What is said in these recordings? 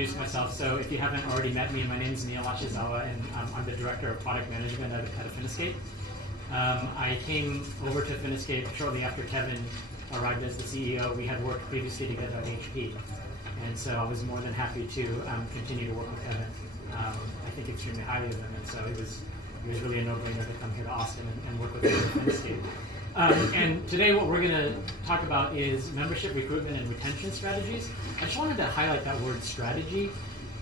introduce myself. So if you haven't already met me, my name is Neil Ashizawa, and I'm the Director of Product Management at Finiscape. I came over to Finiscape shortly after Kevin arrived as the CEO. We had worked previously together at HP, and so I was more than happy to continue to work with Kevin. I think extremely highly of him, and so it was really a no-brainer to come here to Austin and work with him at Finiscape. And today what we're going to talk about is membership recruitment and retention strategies. I just wanted to highlight that word strategy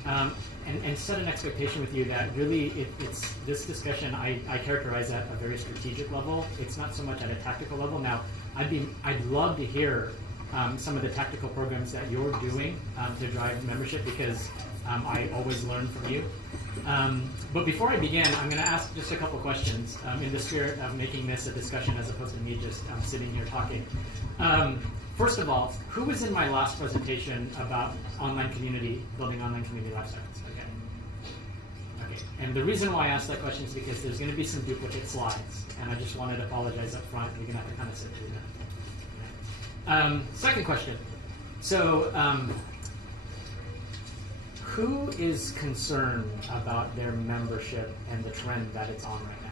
and set an expectation with you that really it's this discussion I characterize at a very strategic level. It's not so much at a tactical level. Now, I'd love to hear some of the tactical programs that you're doing to drive membership, because I always learn from you. But before I begin, I'm going to ask just a couple questions in the spirit of making this a discussion as opposed to me just sitting here talking. First of all, who was in my last presentation about building online community lifestyles? Okay. And the reason why I asked that question is because there's going to be some duplicate slides, and I just wanted to apologize up front. We're going to have to kind of sit through that. Second question. So, who is concerned about their membership and the trend that it's on right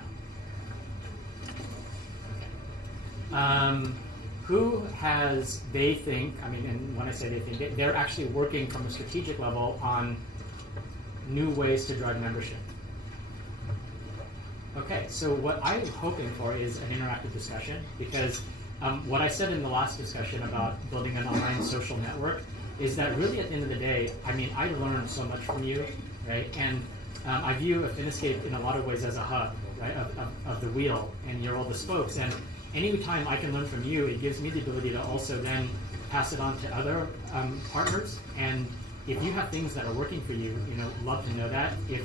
now? Okay. Who has, and when I say they think, they're actually working from a strategic level on new ways to drive membership. Okay, so what I'm hoping for is an interactive discussion, because what I said in the last discussion about building an online social network is that really at the end of the day, I learned so much from you, right? And I view Finiscape in a lot of ways as a hub, right, of the wheel, and you're all the spokes. And any time I can learn from you, it gives me the ability to also then pass it on to other partners. And if you have things that are working for you, love to know that. If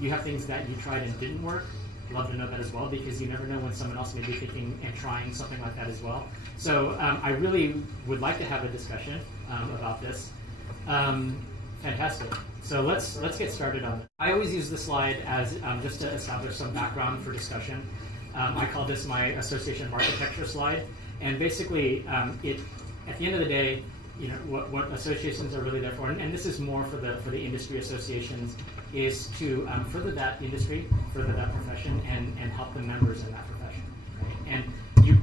you have things that you tried and didn't work, love to know that as well, because you never know when someone else may be thinking and trying something like that as well. So I really would like to have a discussion about this. Fantastic. So let's get started on it. I always use this slide as just to establish some background for discussion. I call this my association architecture slide, and basically at the end of the day, what associations are really there for, and this is more for the industry associations, is to further that industry, further that profession, and help the members in that profession. Right? And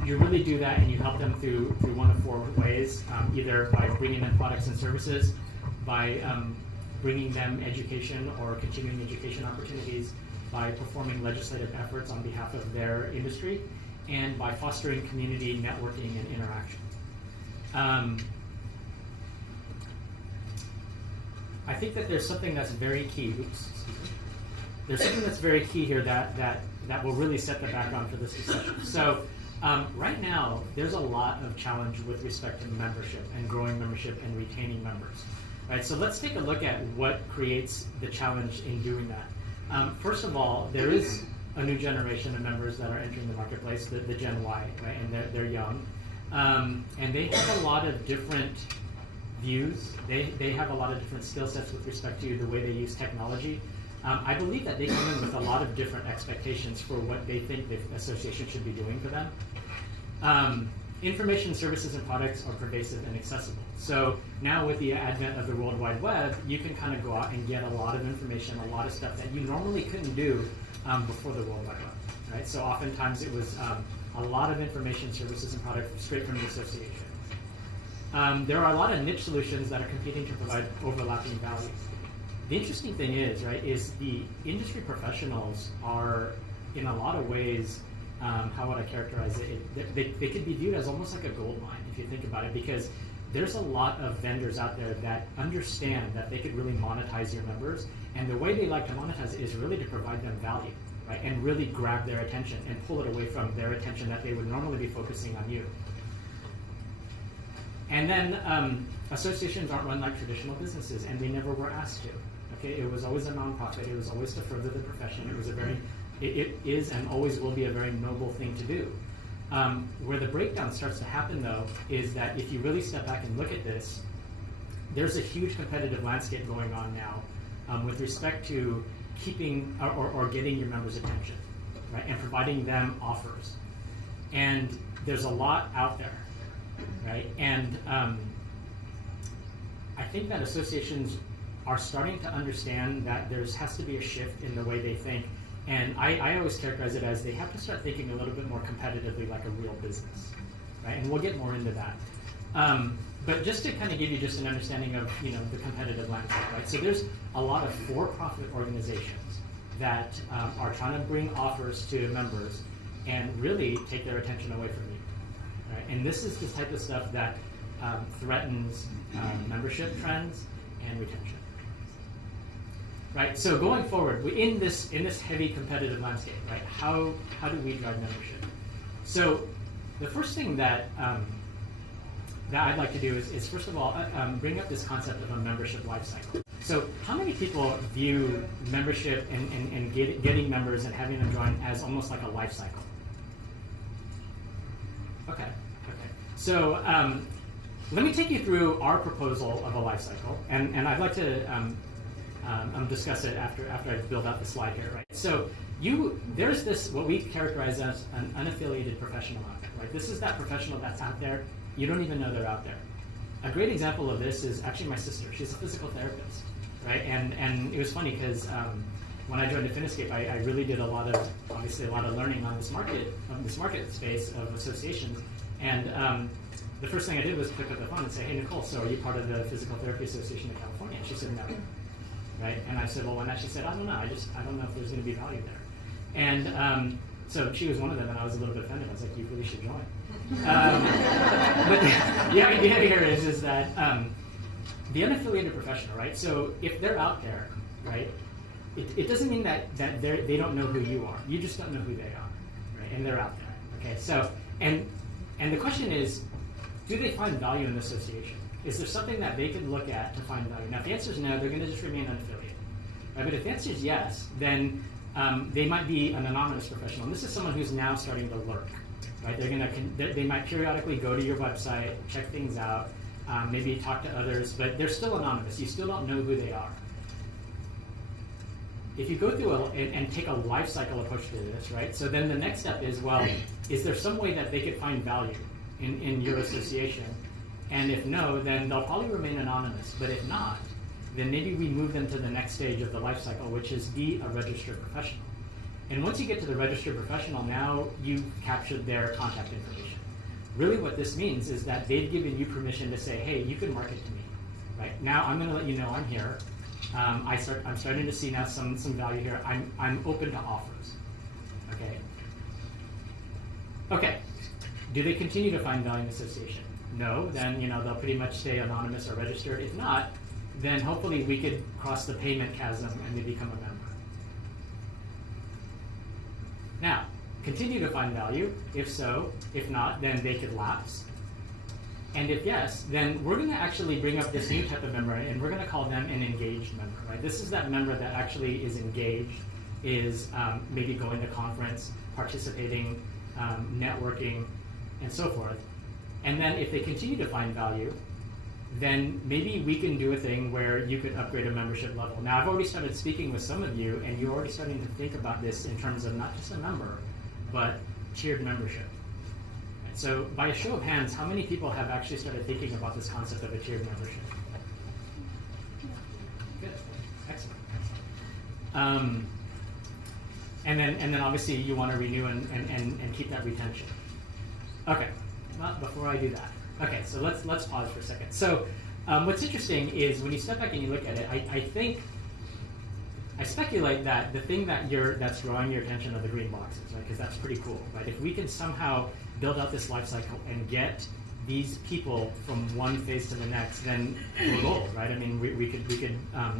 you really do that, and you help them through one of four ways, either by bringing them products and services, by bringing them education or continuing education opportunities, by performing legislative efforts on behalf of their industry, and by fostering community networking and interaction. I think that there's something that's very key. There's something that's very key here that will really set the background for this discussion. So right now, there's a lot of challenge with respect to membership and growing membership and retaining members. Right? So let's take a look at what creates the challenge in doing that. First of all, there is a new generation of members that are entering the marketplace, the Gen Y, right? And they're young. And they have a lot of different views. They have a lot of different skill sets with respect to the way they use technology. I believe that they come in with a lot of different expectations for what they think the association should be doing for them. Information services and products are pervasive and accessible. So now with the advent of the World Wide Web, you can kind of go out and get a lot of information, a lot of stuff that you normally couldn't do before the World Wide Web. Right? So oftentimes it was a lot of information services and products straight from the association. There are a lot of niche solutions that are competing to provide overlapping value. The interesting thing is the industry professionals are, in a lot of ways, how would I characterize it? They could be viewed as almost like a gold mine, if you think about it, because there's a lot of vendors out there that understand that they could really monetize your members, and the way they like to monetize it is really to provide them value, right? And really grab their attention and pull it away from their attention that they would normally be focusing on you. And then associations aren't run like traditional businesses, and they never were asked to. Okay, it was always a nonprofit. It was always to further the profession. It is and always will be a very noble thing to do. Where the breakdown starts to happen, though, is that if you really step back and look at this, there's a huge competitive landscape going on now with respect to keeping or getting your members' attention, right, and providing them offers. And there's a lot out there, right? And I think that associations are starting to understand that there has to be a shift in the way they think. And I always characterize it as they have to start thinking a little bit more competitively like a real business, right? And we'll get more into that. But just to kind of give you just an understanding of the competitive landscape, right? So there's a lot of for-profit organizations that are trying to bring offers to members and really take their attention away from you, right? And this is the type of stuff that threatens membership trends and retention. Right. So going forward, in this heavy competitive landscape, right? How do we drive membership? So the first thing that I'd like to do is first of all bring up this concept of a membership life cycle. So how many people view membership and getting members and having them join as almost like a life cycle? Okay. So let me take you through our proposal of a life cycle, and I'd like to discuss it after I build out the slide here, right? So there's this, what we characterize as an unaffiliated professional out there, right? This is that professional that's out there, you don't even know they're out there. A great example of this is actually my sister. She's a physical therapist, right? And it was funny because when I joined Affiniscape, I really did obviously a lot of learning on this market space of associations. And the first thing I did was pick up the phone and say, hey, Nicole, so are you part of the Physical Therapy Association of California? And she said, no. Right? And I said, well, why not? She said, I don't know. I don't know if there's going to be value there. And so she was one of them, and I was a little bit offended. I was like, you really should join. But the idea here is that the unaffiliated professional, right? So if they're out there, right, it doesn't mean that they don't know who you are. You just don't know who they are, right? And they're out there. Okay. So and the question is, do they find value in the association? Is there something that they could look at to find value? Now, if the answer is no, they're going to just remain unaffiliated. Right? But if the answer is yes, then they might be an anonymous professional. And this is someone who's now starting to lurk. Right? They might periodically go to your website, check things out, maybe talk to others, but they're still anonymous. You still don't know who they are. If you go through and take a life cycle approach to this, right? So then the next step is, well, is there some way that they could find value in your association? And if no, then they'll probably remain anonymous. But if not, then maybe we move them to the next stage of the life cycle, which is be a registered professional. And once you get to the registered professional, now you've captured their contact information. Really what this means is that they've given you permission to say, hey, you can market to me. Right? Now I'm going to let you know I'm here. I'm starting to see now some value here. I'm open to offers. Okay. Do they continue to find value in association? No, then they'll pretty much stay anonymous or registered. If not, then hopefully we could cross the payment chasm and they become a member. Now, continue to find value. If so, if not, then they could lapse. And if yes, then we're going to actually bring up this new type of member, and we're going to call them an engaged member. Right? This is that member that actually is engaged, is maybe going to conference, participating, networking, and so forth. And then if they continue to find value, then maybe we can do a thing where you could upgrade a membership level. Now, I've already started speaking with some of you, and you're already starting to think about this in terms of not just a member, but tiered membership. And so by a show of hands, how many people have actually started thinking about this concept of a tiered membership? Good. Excellent. And then obviously you want to renew and keep that retention. Okay. Not before I do that. Okay, so let's pause for a second. So what's interesting is when you step back and you look at it, I speculate that the thing that's drawing your attention are the green boxes, right? Because that's pretty cool, right? If we can somehow build out this life cycle and get these people from one phase to the next, then we're gold, right? I mean, we could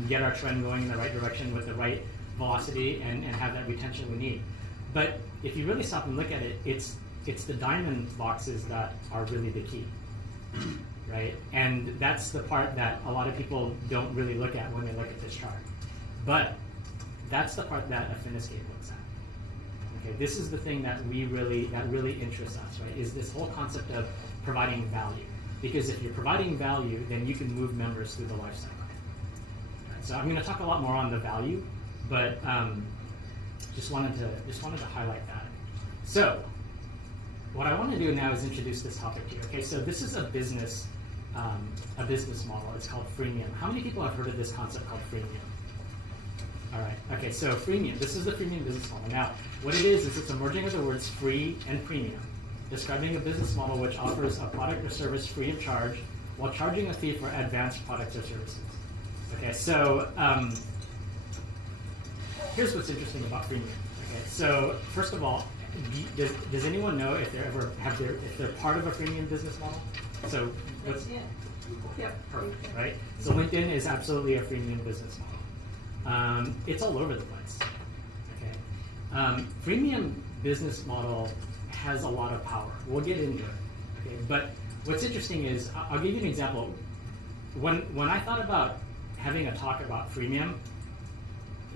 get our trend going in the right direction with the right velocity and have that retention we need. But if you really stop and look at it, it's the diamond boxes that are really the key, right? And that's the part that a lot of people don't really look at when they look at this chart. But that's the part that Affiniscape looks at. Okay, this is the thing that really interests us, right? Is this whole concept of providing value. Because if you're providing value, then you can move members through the life cycle. Right, so I'm going to talk a lot more on the value, but just wanted to highlight that. So what I want to do now is introduce this topic to you. Okay, so this is a business a business model. It's called freemium. How many people have heard of this concept called freemium? All right. Okay. So freemium. This is the freemium business model. Now, what it is it's a merging of the words free and premium, describing a business model which offers a product or service free of charge while charging a fee for advanced products or services. Okay. So here's what's interesting about freemium. Okay. So first of all, does anyone know if they're part of a freemium business model? So what's perfect, right? So LinkedIn is absolutely a freemium business model. It's all over the place. Okay, freemium business model has a lot of power. We'll get into it. Okay, but what's interesting is I'll give you an example. When I thought about having a talk about freemium,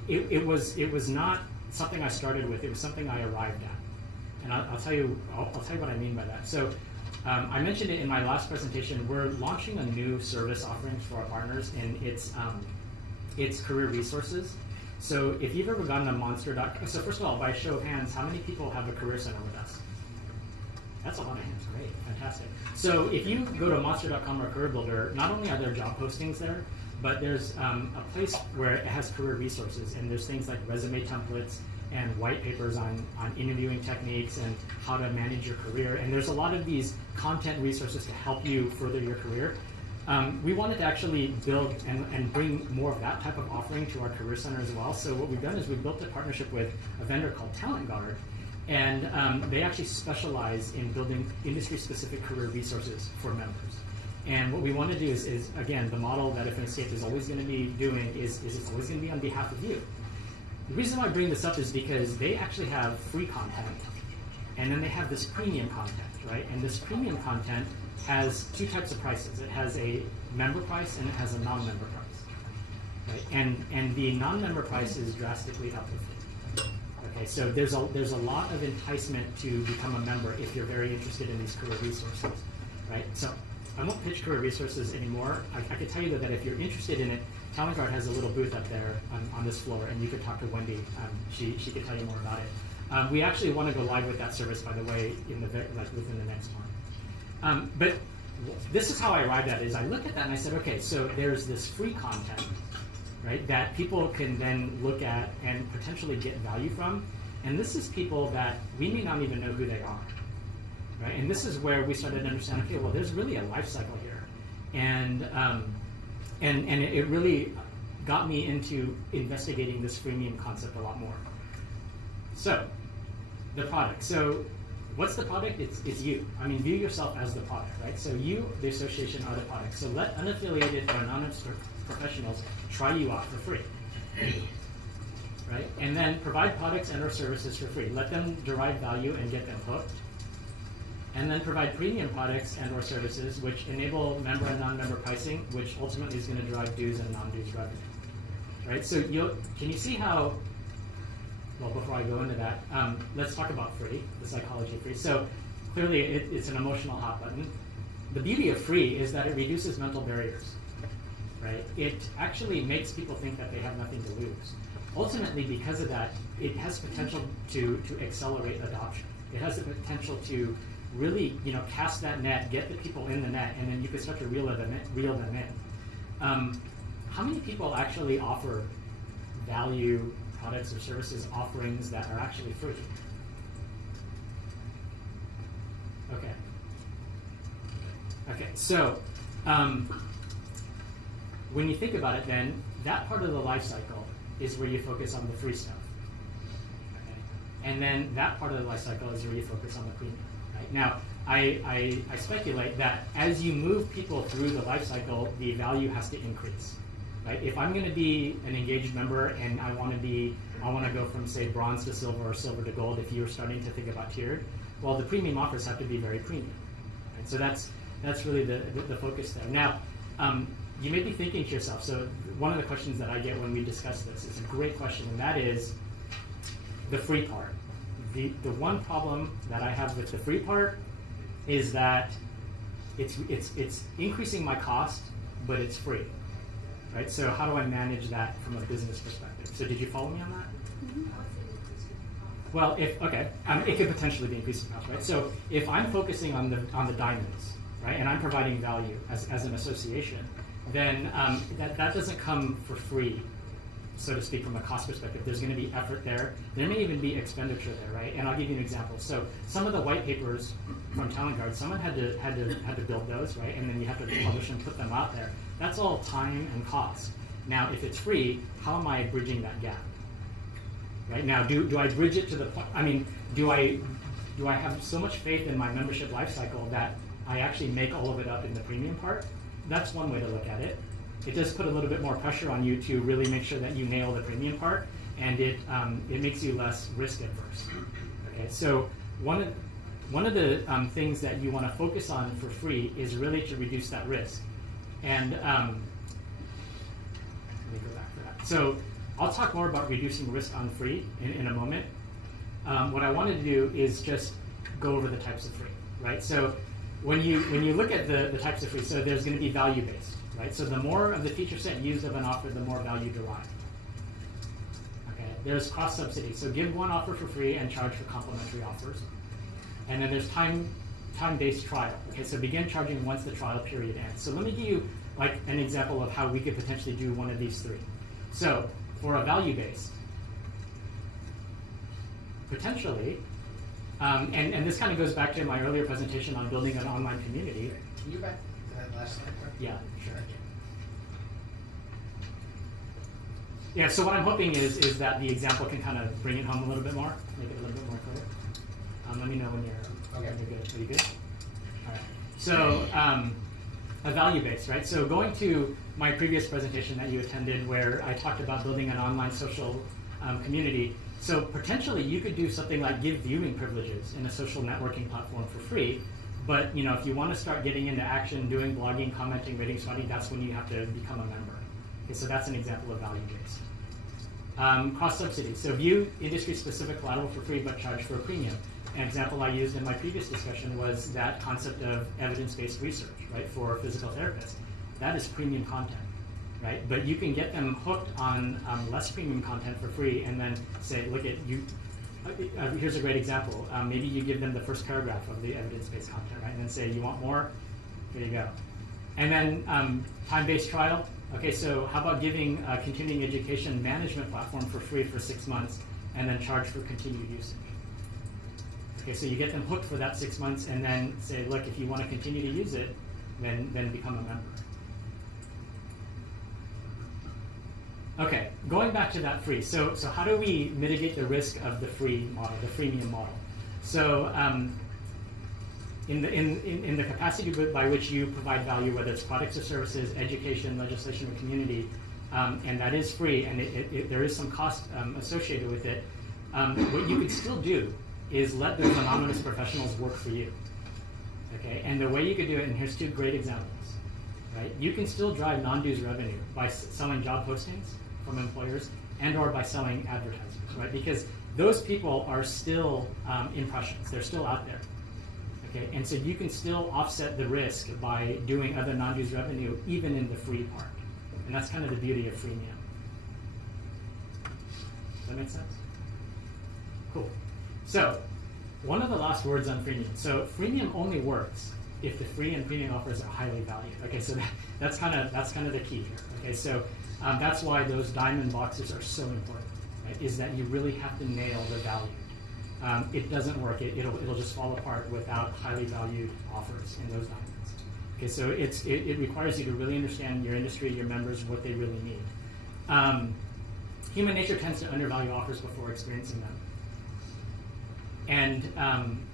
it was not something I started with. It was something I arrived at. And I'll tell you what I mean by that. So I mentioned it in my last presentation. We're launching a new service offering for our partners, and it's career resources. So if you've ever gone to monster.com, so first of all, by show of hands, how many people have a career center with us? That's a lot of hands. Great, fantastic. So if you go to monster.com or Career Builder, not only are there job postings there, but there's a place where it has career resources, and there's things like resume templates and white papers on interviewing techniques and how to manage your career. And there's a lot of these content resources to help you further your career. We wanted to actually build and bring more of that type of offering to our career center as well. So what we've done is we've built a partnership with a vendor called Talent Guard, and they actually specialize in building industry-specific career resources for members. And what we want to do is again, the model that Escape is always going to be doing is it's always going to be on behalf of you. The reason why I bring this up is because they actually have free content, and then they have this premium content, right? And this premium content has two types of prices. It has a member price and it has a non-member price, right? And the non-member price is drastically uplifted. Okay, so there's a lot of enticement to become a member if you're very interested in these career resources, right? So I won't pitch career resources anymore. I can tell you that if you're interested in it, Talent Guard has a little booth up there on this floor, and you could talk to Wendy. She could tell you more about it. We actually want to go live with that service, by the way, within the next month. But this is how I arrived at it, is I looked at that and I said, okay, so there's this free content, right, that people can then look at and potentially get value from. And this is people that we may not even know who they are, right? And this is where we started to understand, okay, well, there's really a life cycle here. And it really got me into investigating this freemium concept a lot more. So, the product. So, what's the product? It's you. I mean, view yourself as the product, right? So you, the association, are the product. So let unaffiliated or anonymous professionals try you out for free, right? And then provide products and or services for free. Let them derive value and get them hooked. And then provide premium products and or services which enable member and non-member pricing, which ultimately is going to drive dues and non-dues revenue, right? So can you see how, well, before I go into that, let's talk about free, the psychology of free. So clearly it's an emotional hot button. The beauty of free is that it reduces mental barriers, right? It actually makes people think that they have nothing to lose. Ultimately, because of that, it has potential to accelerate adoption. It has the potential to really, cast that net, get the people in the net, and then you can start to reel them in. How many people actually offer value products or services offerings that are actually free? Okay, so when you think about it then, that part of the life cycle is where you focus on the free stuff. Okay? And then that part of the life cycle is where you focus on the premium. Right? Now, I speculate that as you move people through the life cycle, the value has to increase. Right? If I'm going to be an engaged member and I want to go from, say, bronze to silver or silver to gold, if you're starting to think about tiered, well, the premium offers have to be very premium. Right? So that's really the focus there. Now, you may be thinking to yourself, so one of the questions that I get when we discuss this is a great question, and that is the free part. The one problem that I have with the free part is that it's increasing my cost, but it's free. Right? So how do I manage that from a business perspective? So did you follow me on that? Mm-hmm. Well, it could potentially be increasing cost, right? So if I'm focusing on the diamonds, right, and I'm providing value as an association, then that doesn't come for free, so to speak, from a cost perspective. There's going to be effort there. There may even be expenditure there, right? And I'll give you an example. So some of the white papers from Talent Guard, someone had to build those, right? And then you have to publish and put them out there. That's all time and cost. Now, if it's free, how am I bridging that gap? Right now, do I bridge it to the point? I mean, do I have so much faith in my membership lifecycle that I actually make all of it up in the premium part? That's one way to look at it. It does put a little bit more pressure on you to really make sure that you nail the premium part, and it makes you less risk adverse. Okay, so one of the things that you want to focus on for free is really to reduce that risk. And let me go back for that. So I'll talk more about reducing risk on free in a moment. What I wanted to do is just go over the types of free, right? So when you look at the types of free, so there's going to be value-based, right? So the more of the feature set used of an offer, the more value derived. Okay. There's cross-subsidy. So give one offer for free and charge for complementary offers. And then there's time-based trial. Okay, so begin charging once the trial period ends. So let me give you like an example of how we could potentially do one of these three. So for a value-based, potentially, and this kind of goes back to my earlier presentation on building an online community. Can you back that last slide? Yeah, sure. Yeah, so what I'm hoping is that the example can kind of bring it home a little bit more, make it a little bit more clear. Let me know when you're good. Are you good? All right. So a value base, right? So going to my previous presentation that you attended where I talked about building an online social community. So potentially you could do something like give viewing privileges in a social networking platform for free. But if you want to start getting into action, doing blogging, commenting, rating, swatting, that's when you have to become a member. Okay, so that's an example of value-based. Cross-subsidy. So view industry-specific collateral for free, but charge for a premium. An example I used in my previous discussion was that concept of evidence-based research, right, for physical therapists. That is premium content, right? But you can get them hooked on less premium content for free, and then say, look at you. Here's a great example. Maybe you give them the first paragraph of the evidence-based content, right? And then say, you want more? Here you go. And then time-based trial. Okay, so how about giving a continuing education management platform for free for 6 months and then charge for continued usage? Okay, so you get them hooked for that 6 months and then say, look, if you want to continue to use it, then become a member. Okay, going back to that free. So how do we mitigate the risk of the free model, the freemium model? So in the capacity by which you provide value, whether it's products or services, education, legislation, or community, and that is free, and there is some cost associated with it, what you could still do is let those anonymous professionals work for you. Okay, and the way you could do it, and here's two great examples, right? You can still drive non-dues revenue by selling job postings from employers and or by selling advertisements, right? Because those people are still impressions, they're still out there. Okay, and so you can still offset the risk by doing other non-dues revenue even in the free part. And that's kind of the beauty of freemium. Does that make sense? Cool. So, one of the last words on freemium. So, freemium only works if the free and premium offers are highly valued. Okay, so that's kind of the key here. Okay, so that's why those diamond boxes are so important. Right, is that you really have to nail the value. It doesn't work. It'll just fall apart without highly valued offers in those diamonds. Okay, so it requires you to really understand your industry, your members, what they really need. Human nature tends to undervalue offers before experiencing them. And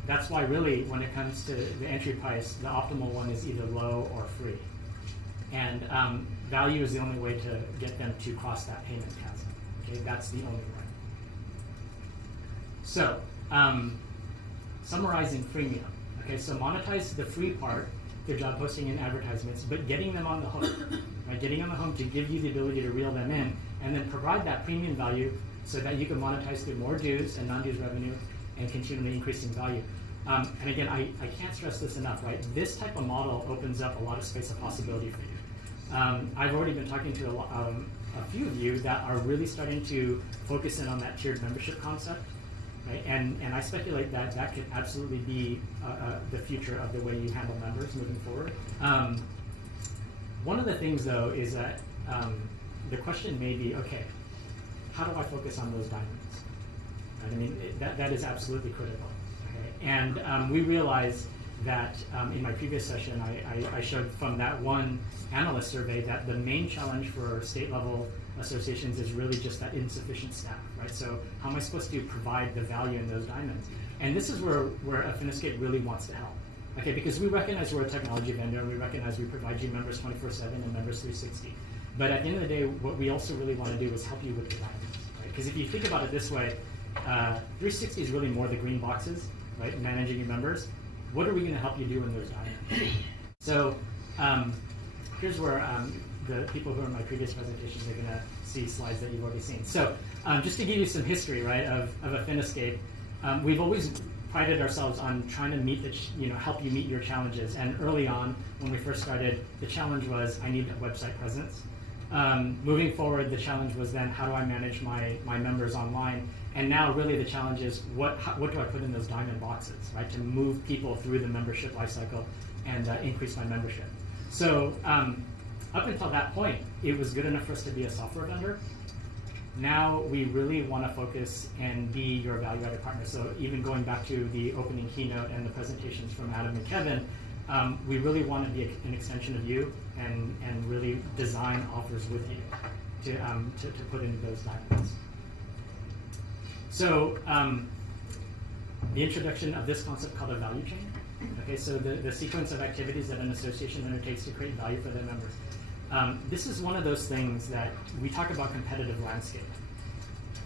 that's why really when it comes to the entry price, the optimal one is either low or free. And value is the only way to get them to cross that payment chasm. Okay, that's the only way. So, summarizing freemium. Okay, so monetize the free part, their job posting and advertisements, but getting them on the hook, right? Getting on the hook to give you the ability to reel them in, and then provide that premium value so that you can monetize through more dues and non-dues revenue and continually increasing value. And again, I can't stress this enough, right? This type of model opens up a lot of space of possibility for you. I've already been talking to a few of you that are really starting to focus in on that tiered membership concept. right? And I speculate that that could absolutely be the future of the way you handle members moving forward. One of the things, though, is that the question may be, okay, how do I focus on those diamonds? Right? I mean, that is absolutely critical. Okay? And we realized that in my previous session, I showed from that one analyst survey that the main challenge for state-level associations is really just that insufficient staff, right? So how am I supposed to provide the value in those diamonds? And this is where Affiniscape really wants to help, okay? Because we recognize we're a technology vendor, and we recognize we provide you members 24/7 and members 360. But at the end of the day, what we also really want to do is help you with the diamonds, right? Because if you think about it this way, 360 is really more the green boxes, right? Managing your members. What are we going to help you do in those diamonds? So here's where the people who are in my previous presentations are going to see slides that you've already seen. So just to give you some history, right, of Affiniscape, we've always prided ourselves on trying to meet help you meet your challenges. And early on, when we first started, the challenge was I need a website presence. Moving forward, the challenge was then how do I manage my members online? And now really the challenge is what do I put in those diamond boxes, right, to move people through the membership lifecycle and increase my membership. So up until that point, it was good enough for us to be a software vendor. Now we really want to focus and be your value-added partner. So even going back to the opening keynote and the presentations from Adam and Kevin, we really want to be an extension of you and really design offers with you to put into those diamonds. So the introduction of this concept called a value chain. Okay, so the sequence of activities that an association undertakes to create value for their members. This is one of those things that we talk about competitive landscape.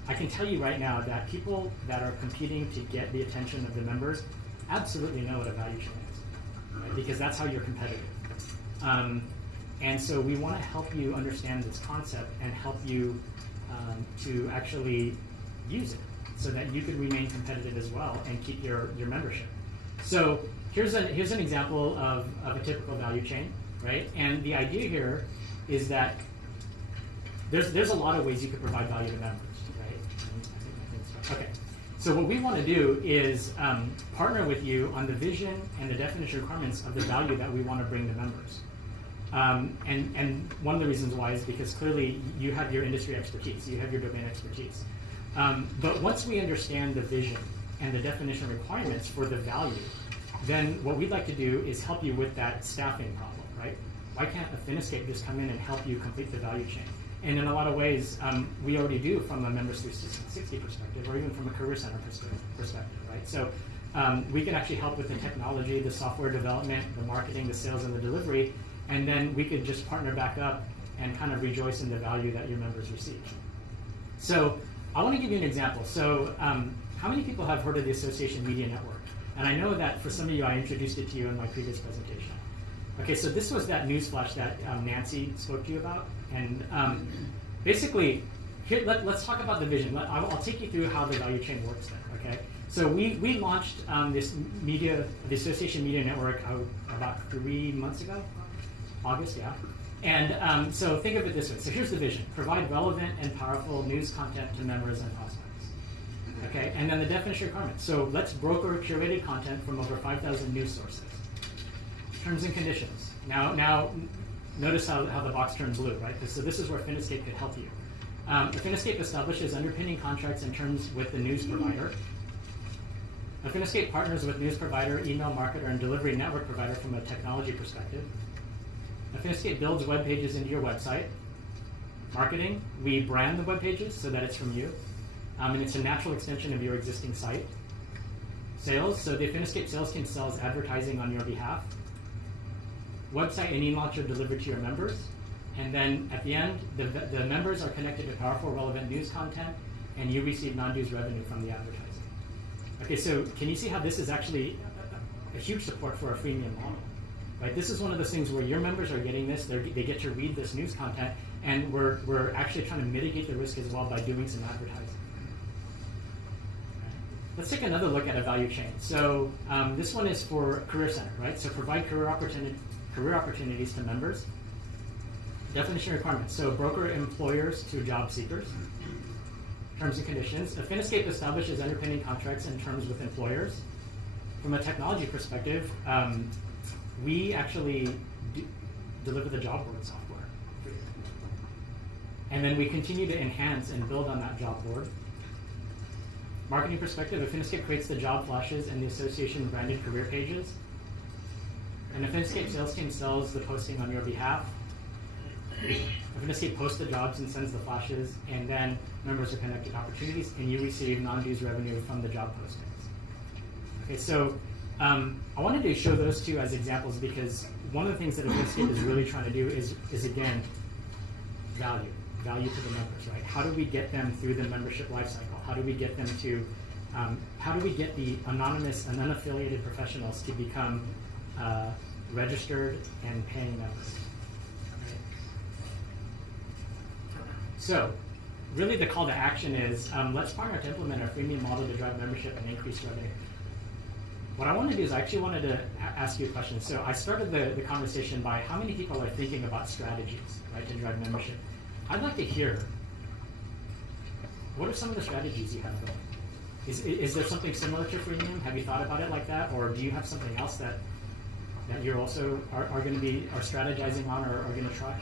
I can tell you right now that people that are competing to get the attention of the members absolutely know what a value chain is, right? Because that's how you're competitive. And so we want to help you understand this concept and help you to actually use it so that you could remain competitive as well and keep your membership. So here's an example of a typical value chain, right? And the idea here is that there's a lot of ways you could provide value to members, right? Okay. So what we want to do is partner with you on the vision and the definition requirements of the value that we want to bring to members. And one of the reasons why is because clearly you have your industry expertise, you have your domain expertise. But once we understand the vision and the definition requirements for the value, then what we'd like to do is help you with that staffing problem, right? Why can't Affiniscape just come in and help you complete the value chain? And in a lot of ways, we already do from a Members 360 perspective, or even from a Career Center perspective, right? So we can actually help with the technology, the software development, the marketing, the sales, and the delivery, and then we could just partner back up and kind of rejoice in the value that your members receive. So I want to give you an example. So how many people have heard of the Association Media Network? And I know that for some of you, I introduced it to you in my previous presentation. Okay, so this was that news flash that Nancy spoke to you about. And basically, here, let's talk about the vision. I'll take you through how the value chain works there, okay? So we launched the Association Media Network about 3 months ago, August, yeah. And so think of it this way. So here's the vision. Provide relevant and powerful news content to members and prospects. Okay, and then the definition requirements. So let's broker curated content from over 5,000 news sources. Terms and conditions. Now notice how the box turned blue, right? So this is where Affiniscape could help you. Affiniscape establishes underpinning contracts and terms with the news provider. Affiniscape partners with news provider, email marketer, and delivery network provider from a technology perspective. Affiniscape builds web pages into your website. Marketing, we brand the web pages so that it's from you. And it's a natural extension of your existing site. Sales, so the Affiniscape sales team sells advertising on your behalf. Website and e-launcher delivered to your members. And then at the end, the members are connected to powerful, relevant news content, and you receive non-dues revenue from the advertising. Okay, so can you see how this is actually a huge support for a freemium model? Right? This is one of those things where your members are getting this, they get to read this news content, and we're actually trying to mitigate the risk as well by doing some advertising. Let's take another look at a value chain. So this one is for Career Center, right? So provide career opportunities to members. Definition requirements. So broker employers to job seekers. terms and conditions. Finiscape establishes underpinning contracts and terms with employers. From a technology perspective, we actually deliver the job board software. And then we continue to enhance and build on that job board. Marketing perspective, Finiscape creates the job flashes and the association branded career pages. And the Finiscape sales team sells the posting on your behalf. Finiscape posts the jobs and sends the flashes, and then members are connected to opportunities, and you receive non-dues revenue from the job postings. Okay, so I wanted to show those two as examples because one of the things that Finiscape is really trying to do is again, value to the members, right? How do we get them through the membership lifecycle? How do we get them to, how do we get the anonymous and unaffiliated professionals to become registered and paying members? So, really the call to action is, let's partner to implement a freemium model to drive membership and increase revenue. What I want to do is I actually wanted to ask you a question. So I started the conversation by how many people are thinking about strategies, right, to drive membership. I'd like to hear, what are some of the strategies you have going? Is there something similar to freemium? Have you thought about it like that? Or do you have something else that you're also are going to be strategizing on or are going to try?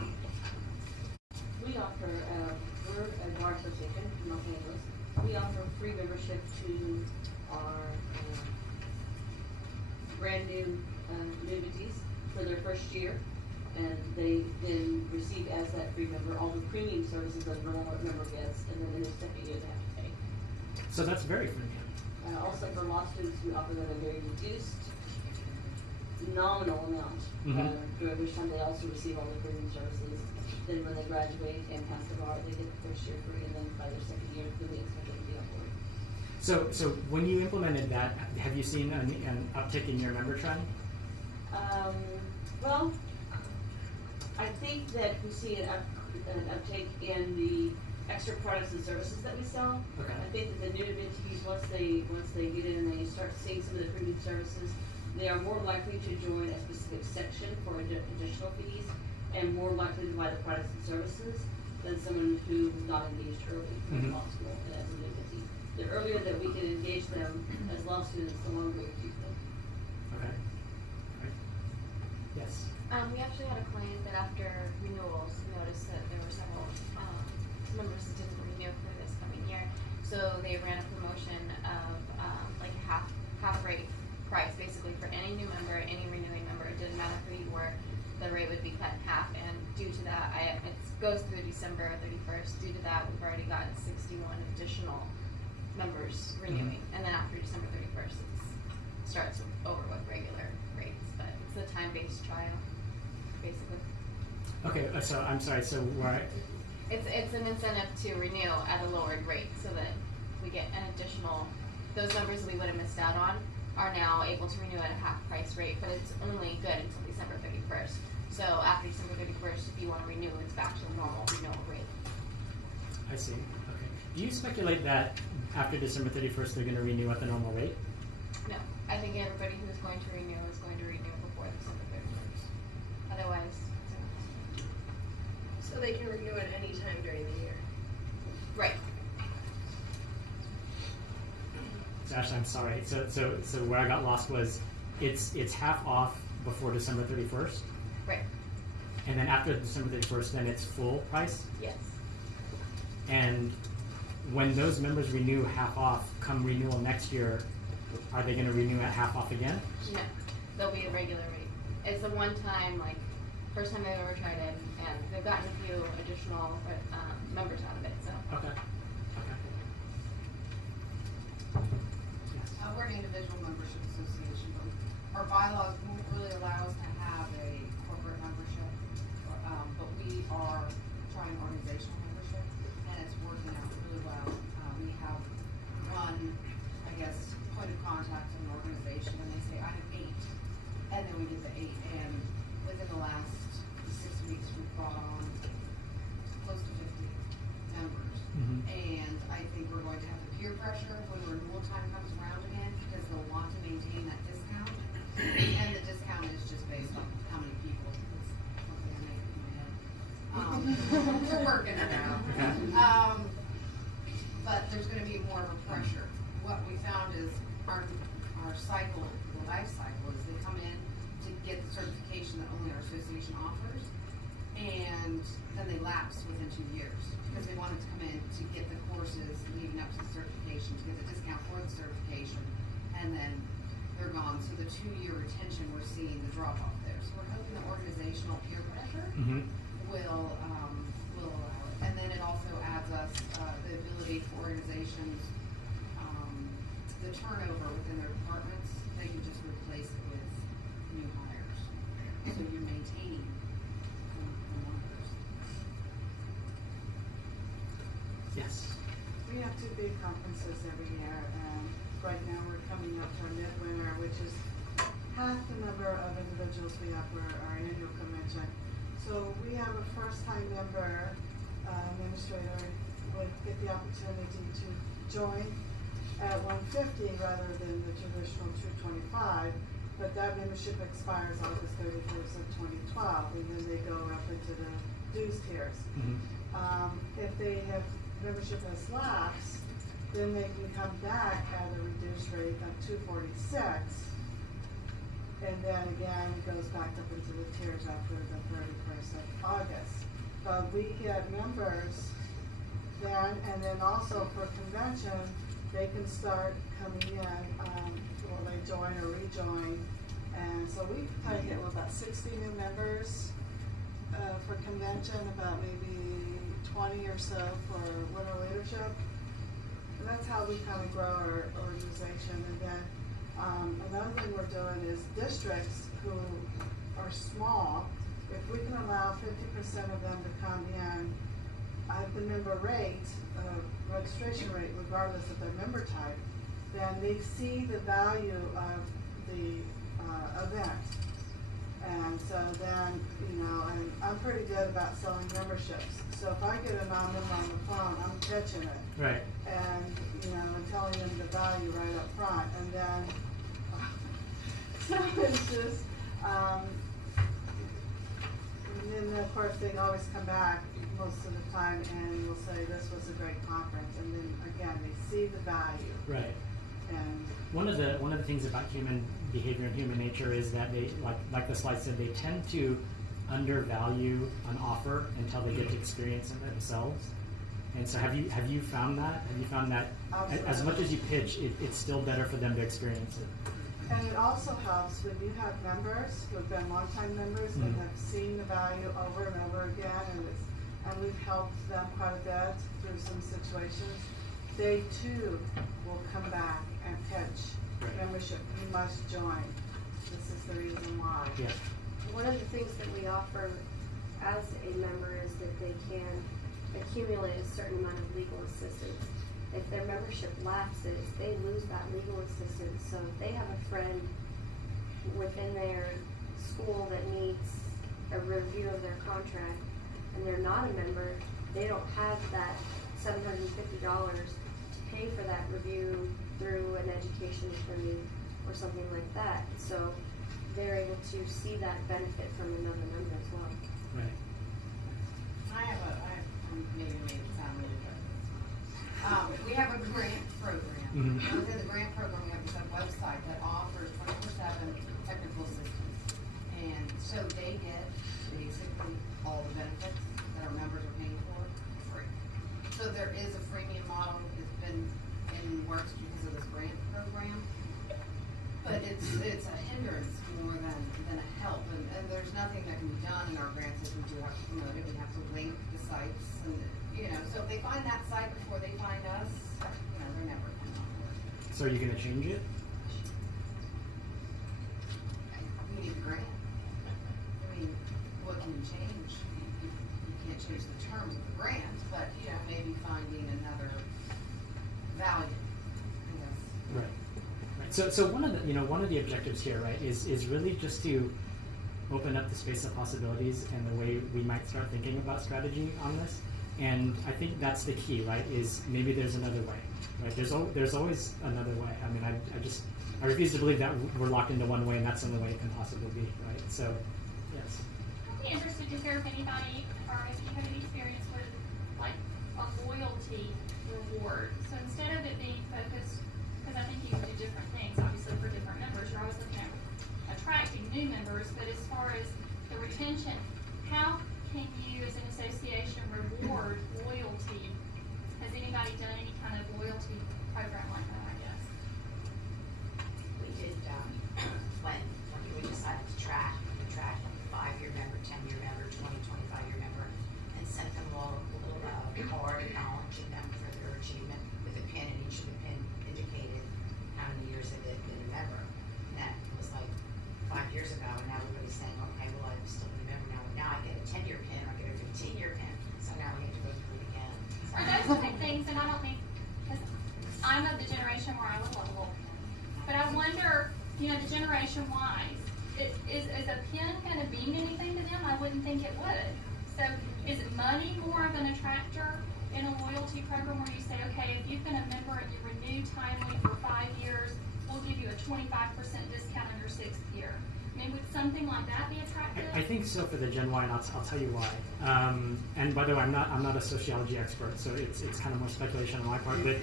We offer, we're a bar association in Los Angeles. We offer free membership to our brand new newbies for their first year. And they then receive as that free member all the premium services that a normal member gets, and then in the second year they have to pay. So that's very freemium. Also for law students, we offer them a very reduced, nominal amount, during which time they also receive all the premium services. Then when they graduate and pass the bar, they get the first year free, and then by their second year, then we expect them to be on board. So when you implemented that, have you seen an uptick in your member trend? Well, I think that we see an uptake in the extra products and services that we sell. Okay. I think that the new entities, once they get in and they start seeing some of the premium services, they are more likely to join a specific section for additional fees and more likely to buy the products and services than someone who was not engaged early in law school and as a new entity. The earlier that we can engage them as law students, the longer we keep them. Okay. Right. Yes. We actually had a client that after renewals noticed that there were several members that didn't renew for this coming year. So they ran a promotion of like a half rate price basically for any new member, any renewing member. It didn't matter who you were, the rate would be cut in half. And due to that, it goes through December 31st. Due to that, we've already gotten 61 additional members renewing. And then after December 31st, it starts over with regular rates. But it's a time-based trial. Basically. Okay, so I'm sorry, so where It's an incentive to renew at a lowered rate so that we get an additional, those members we would have missed out on are now able to renew at a half price rate, but it's only good until December 31st. So after December 31st, if you want to renew, it's back to the normal renewal rate. I see, okay. Do you speculate that after December 31st they're going to renew at the normal rate? No, I think everybody who is going to renew is going to renew before December 31st. Otherwise, so they can renew at any time during the year. right. So Ashley, I'm sorry. So where I got lost was it's half off before December 31st, Right. and then after December 31st, then it's full price. Yes. And when those members renew half off, come renewal next year, are they going to renew at half off again? No, there'll be a regular rate. It's a one-time, like, first time they've ever tried it, and they've gotten a few additional members out of it. So. Okay. We're an individual membership association, but our bylaws won't really allow us to have a corporate membership, but we are trying organizational membership, and it's working out really well. We have one, I guess, point of contact in an organization, and they say, I have 8, and then we get the 8, and within the last 6 weeks, we've brought on close to 50 members. And I think we're going to have the peer pressure when renewal time comes around again, because they'll want to maintain that discount. And the discount is just based on how many people. It's something I make in my head. We're working it out. But more of a pressure. What we found is our cycle, the life cycle, is they come in to get the certification that only our association offers, and then they lapse within 2 years because they wanted to come in to get the courses leading up to the certification, to get the discount for the certification, and then they're gone. So the 2-year retention, we're seeing the drop off there. So we're hoping the organizational peer pressure will allow it. And then it also adds us the ability for organizations, the turnover within their departments, they can just replace it with new hires. So you're maintaining the numbers. Yes. We have 2 big conferences every year, and right now we're coming up to our midwinter, which is half the number of individuals we have for our annual convention. So we have a first-time member administrator would get the opportunity to join at $150 rather than the traditional $225, but that membership expires August 31st of 2012, and then they go up into the dues tiers. If they have membership has lapsed, then they can come back at a reduced rate of $246, and then again it goes back up into the tiers after the 31st of August. But we get members then, and then also for convention, they can start coming in, will they join or rejoin, and so we probably get about 60 new members for convention, about maybe 20 or so for winter leadership, and that's how we kind of grow our organization. And then another thing we're doing is districts who are small, if we can allow 50% of them to come in at the member rate, registration rate, regardless of their member type, then they see the value of the event. And so then, you know, and I'm pretty good about selling memberships. So if I get a non-member on the phone, I'm pitching it. Right. And, you know, and telling them the value right up front. And then, so it's just, and then of course they always come back most of the time and will say this was a great conference, and then again they see the value. Right. And One of the things about human behavior and human nature is that they, like the slide said, they tend to undervalue an offer until they get to experience it themselves. And so have you found that? Have you found that as much as you pitch, it's still better for them to experience it? And it also helps when you have members who have been longtime members and have seen the value over and over again, and we've helped them quite a bit through some situations. They too will come back and pitch membership. You must join. This is the reason why. Yeah. One of the things that we offer as a member is that they can accumulate a certain amount of legal assistance. If their membership lapses, they lose that legal assistance. So if they have a friend within their school that needs a review of their contract and they're not a member, they don't have that $750 to pay for that review through an education attorney or something like that. So they're able to see that benefit from another member as well. Right. Maybe made it sound really good. We have a grant program. Within the grant program, we have this website that offers 24/7 technical assistance. And so they get basically all the benefits that our members are paying for free. So there is a freemium model that's been in works because of this grant program. But it's a hindrance more than a help. And there's nothing that can be done in our grants if we do have to promote it. We have to link the sites. And, you know, so if they find that site before they find us, you know, they're never going to work. So are you going to change it? We need a grant. I mean, what can you change? You can't change the terms of the grant, but, you know, maybe finding another value. I guess. Right. So one of the objectives here, right, is really just to open up the space of possibilities and the way we might start thinking about strategy on this. And I think that's the key, right? Is maybe there's another way, right? There's always another way. I mean, I refuse to believe that we're locked into one way and that's the only way it can possibly be, right? So, yes. I'd be interested to hear if anybody or if you have any experience with like a loyalty reward. So instead of it being focused, because I think you can do different things, obviously for different members, you're always looking at attracting new members, but as far as the retention, how can you as an association reward loyalty? Has anybody done any kind of loyalty program like that, I guess? We did, when we decided to track, we tracked a 5-year member, 10-year member, 25-year member, and sent them all a little card acknowledging them for their achievement with a pin, and each of the pin indicated how many years they've been a member. And that was like 5 years ago, and now everybody's saying, okay, well, I'm still a member now. Now I get a 10-year pin, or I get a 15-year pin, so now we have to go through it again. So Are those the big things, and I don't think, because I'm of the generation where I would love a little pin. But I wonder, you know, the generation wise, is a pin going to mean anything to them? I wouldn't think it would. So is money more of an attractor in a loyalty program where you say, okay, if you've been a member and you renew timely for 5 years, we'll give you a 25% discount on your 6th year? I mean, would something like that be attractive? I think so for the Gen Y, and I'll tell you why. And by the way, I'm not a sociology expert, so it's kind of more speculation on my part. But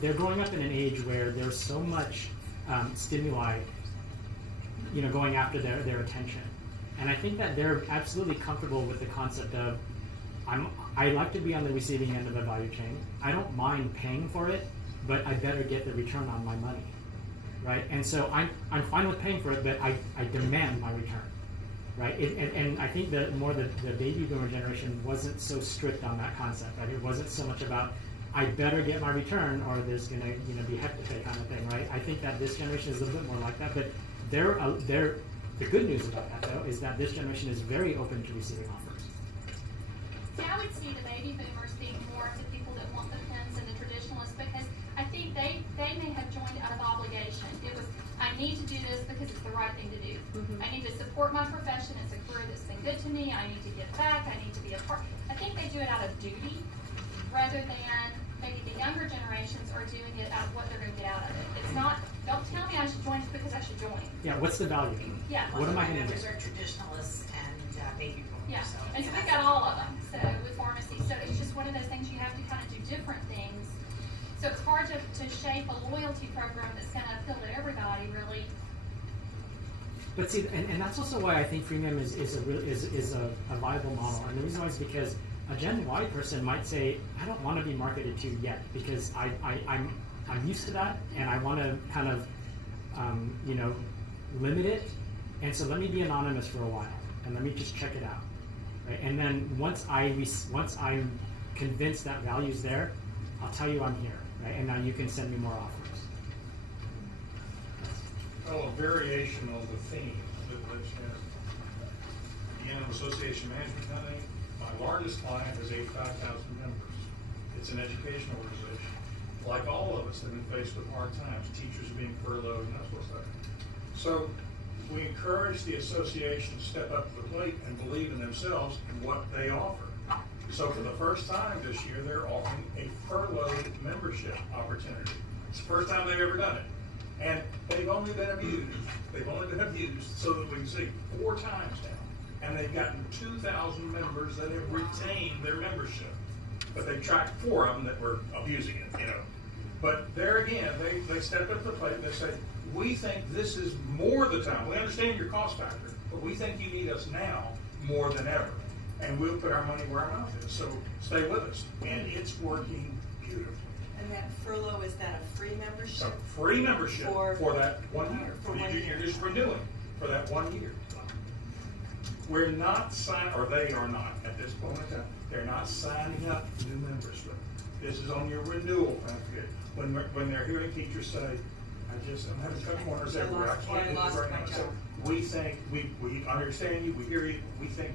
they're growing up in an age where there's so much stimuli, you know, going after their attention, and I think that they're absolutely comfortable with the concept of I like to be on the receiving end of the value chain. I don't mind paying for it, but I better get the return on my money. Right, and so I'm fine with paying for it, but I demand my return, right? And I think that more the baby boomer generation wasn't so strict on that concept, right? It wasn't so much about I better get my return or there's gonna be heck to pay kind of thing, right? I think that this generation is a little bit more like that, but the good news about that though is that this generation is very open to receiving offers. See, I would see the baby boomers being more of the people that want the pins and the traditionalists, because I think they may have joined out of obligation. It was, I need to do this because it's the right thing to do. Mm-hmm. I need to support my profession. It's a career that's been good to me. I need to give back. I need to be a part. I think they do it out of duty rather than maybe the younger generations are doing it out of what they're going to get out of it. It's not, don't tell me I should join just because I should join. Yeah, what's the value? Yeah. What am I going to members do? are traditionalists and baby boomers. Yeah, So and so we've got all of them, so with pharmacy, so it's just one of those things you have to kind of do different things. So it's hard to shape a loyalty program that's going to appeal to everybody, really. But see, and that's also why I think freemium is a viable model. And the reason why is because a Gen Y person might say, I don't want to be marketed to yet because I'm used to that, and I want to kind of limit it. And so let me be anonymous for a while, and let me just check it out, right? And then once I'm convinced that value's there, I'll tell you I'm here, right? And now you can send me more offers. Oh, a variation of the theme that again, an association management company. My largest client has 85,000 members. It's an education organization. Like all of us have been faced with hard times. Teachers are being furloughed and that sort of stuff. So we encourage the association to step up to the plate and believe in themselves and what they offer. So for the first time this year, they're offering a furloughed membership opportunity. It's the first time they've ever done it. And they've only been abused. They've only been abused so that we can see 4 times now. And they've gotten 2,000 members that have retained their membership. But they tracked 4 of them that were abusing it, But there again, they stepped up to the plate and they said, we think this is more the time. We understand your cost factor, but we think you need us now more than ever. And we'll put our money where our mouth is. So stay with us. And it's working beautifully. And that furlough, is that a free membership? A free membership for that 1 year. For 1 year. You're just renewing for that 1 year. We're not signing, or they are not at this point in time. They're not signing up new members. This is on your renewal plan. When they're hearing teachers say, I'm having cut corners everywhere. I can't do this right now. So we think, we understand you, we hear you, we think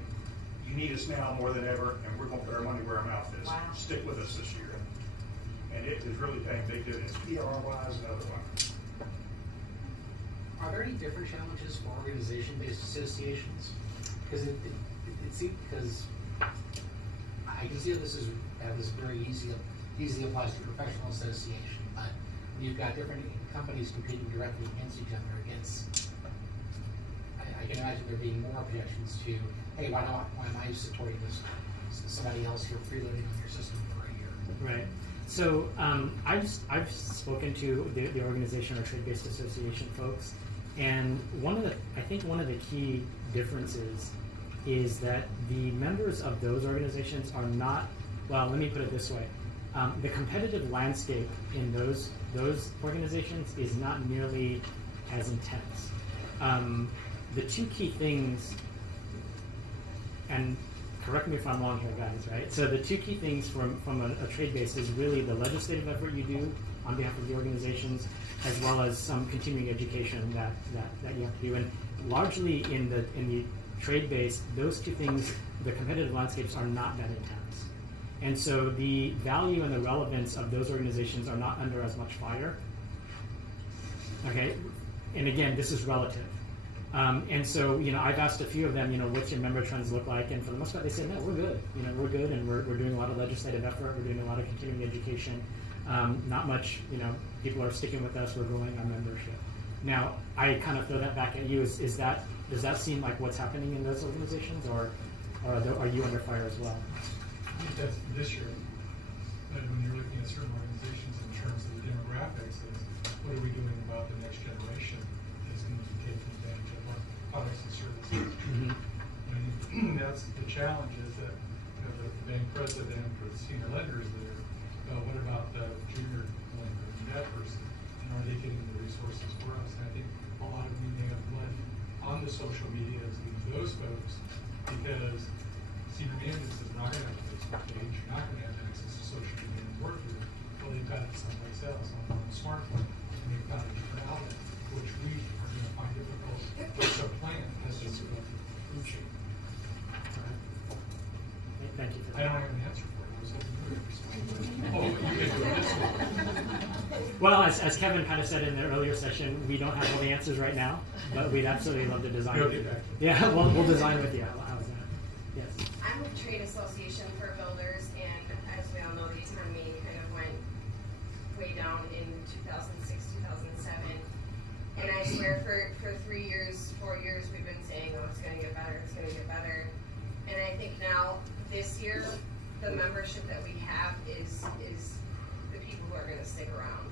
you need us now more than ever, and we're going to put our money where our mouth is. Wow. Stick with us this year. And it is really paying big dividends, PR-wise and otherwise. Are there any different challenges for organization-based associations? Because it seems, because I can see how this very easily applies to professional association, but when you've got different companies competing directly against each other, I can imagine there being more objections to, hey, why am I supporting this? Somebody else, you're freeloading on your system for a year. Right. So I've spoken to the organization or trade-based association folks, and I think one of the key differences is that the members of those organizations are not, well, let me put it this way. The competitive landscape in those organizations is not nearly as intense. The two key things, and correct me if I'm wrong here, guys, right? So the two key things from a trade base is really the legislative effort you do on behalf of the organizations, as well as some continuing education that you have to do. And largely in the trade base, those two things, the competitive landscapes are not that intense. And so the value and the relevance of those organizations are not under as much fire. Okay, and again, this is relative. And so, I've asked a few of them, what's your member trends look like? And for the most part, they said, no, we're good. We're good, and we're doing a lot of legislative effort. We're doing a lot of continuing education. Not much, people are sticking with us. We're growing our membership. Now, I kind of throw that back at you. Does that seem like what's happening in those organizations, or are you under fire as well? I think that's this year. But when you're looking at certain organizations in terms of the demographics, is what are we doing about the next generation that's going to be taking advantage of our products and services? Mm-hmm. And that's the challenge is that the bank president or the senior lender is there. What about the junior lender and that person? And are they getting the resources for us? And I think a lot of we may have led on the social media as those folks because senior management says we're not going to have a Facebook page, you're not going to have access to social media and work with it. Well, they've got it someplace else on a smartphone, and they've got a different outlet, which we are going to find difficult to supplant as a food chain. Thank you for I that. don't have an answer for it. I was hoping you would respond. Oh, you can do it this way. Well, as Kevin kind of said in the earlier session, we don't have all the answers right now, but we'd absolutely love to design with you. Yeah, we'll design with you. How's that? Yes. I'm with Trade Association for Builders, and as we all know, the economy kind of went way down in 2006, 2007. And I swear for 3 years, 4 years, we've been saying, oh, it's going to get better, it's going to get better. And I think now, this year, the membership that we have is the people who are going to stick around.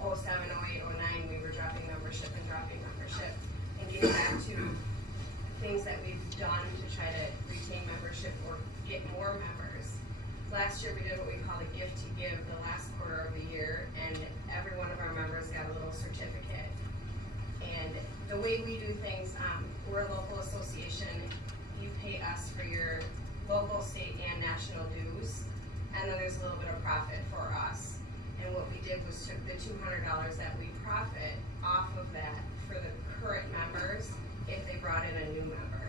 07, 08, 09, we were dropping membership. And getting back to things that we've done to try to retain membership or get more members. Last year we did what we call a gift to give the last quarter of the year, and every one of our members got a little certificate. And the way we do things, we're a local association. You pay us for your local, state, and national dues, and then there's a little bit of profit for us. And what we did was took the $200 that we profit off of that for the current members if they brought in a new member.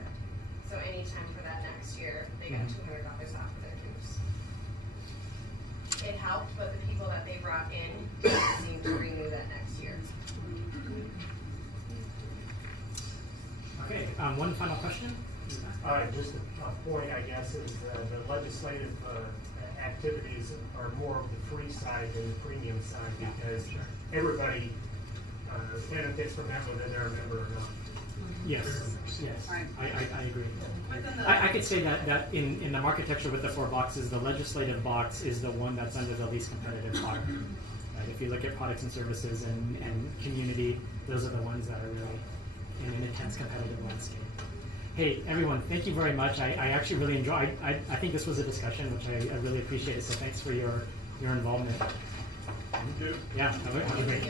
So anytime for that next year, they got $200 off of their dues. It helped, but the people that they brought in didn't seem to renew that next year. Okay, one final question? Just a point, I guess, is the legislative activities are more of the free side than the premium side because everybody benefits from that whether they're a member or not. Yes, yes, Right. I agree. Within the- I could say that in the architecture with the 4 boxes, the legislative box is the one that's under the least competitive fire. Right? If you look at products and services and community, those are the ones that are really in an intense competitive landscape. Hey, everyone, thank you very much. I actually really enjoy. I think this was a discussion which I really appreciated. So thanks for your involvement. Thank you. Yeah, have a great.